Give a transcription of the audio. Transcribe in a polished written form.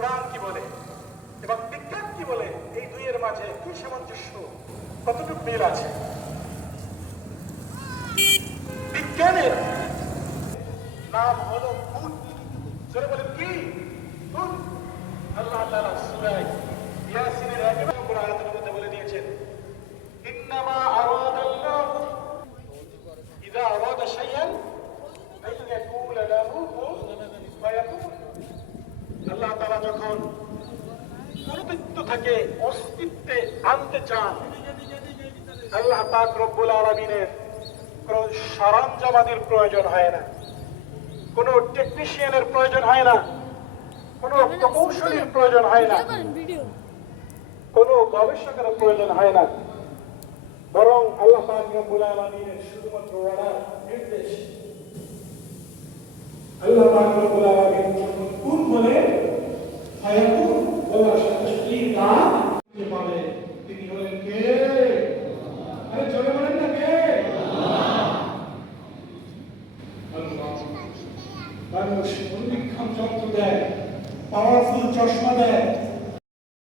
কোরআন কি বলে এবং বিজ্ঞান কি বলে, এই দুইয়ের মাঝে কি সামঞ্জস্য, কতটুকু মিল আছে। বিজ্ঞানের নাম হলো ভূত। জোরে বলেন কি? ভূত। আল্লাহ তাআলা সূরা ইয়াসিনের ১ নম্বর আয়াতের মধ্যে বলে দিয়েছেন, ইন্নামা আরাদাল্লাহু ইযা আরাদা শাইআন আন ইয়াকুলা লাহু কুন ফায়াকুন। আল্লাহ তাআলা যখন অস্তিত্ব থেকে অস্তিত্বে আনতে চান, আল্লাহ পাক রব্বুল আলামিনের কোন সরঞ্জামাদির প্রয়োজন হয় না, কোন টেকনিশিয়ানের প্রয়োজন হয় না, কোন প্রকৌশলীর প্রয়োজন হয় না, কোন গবেষকের প্রয়োজন হয় না, বরং আল্লাহ পাক রব্বুল আলামিনের শুধুমাত্র অর্ডার, নির্দেশ। আল্লাহ পাক রব্বুল আলামিন যখন কুন বলে ফায়াকুন বলার সাথে সাথে তা পাবে। তিনি হলেন কে? আরে জোরে বলেন না, কে? মানুষ অনুবীক্ষণ যন্ত্র দেয়, পাওয়ারফুল চশমা দেয়,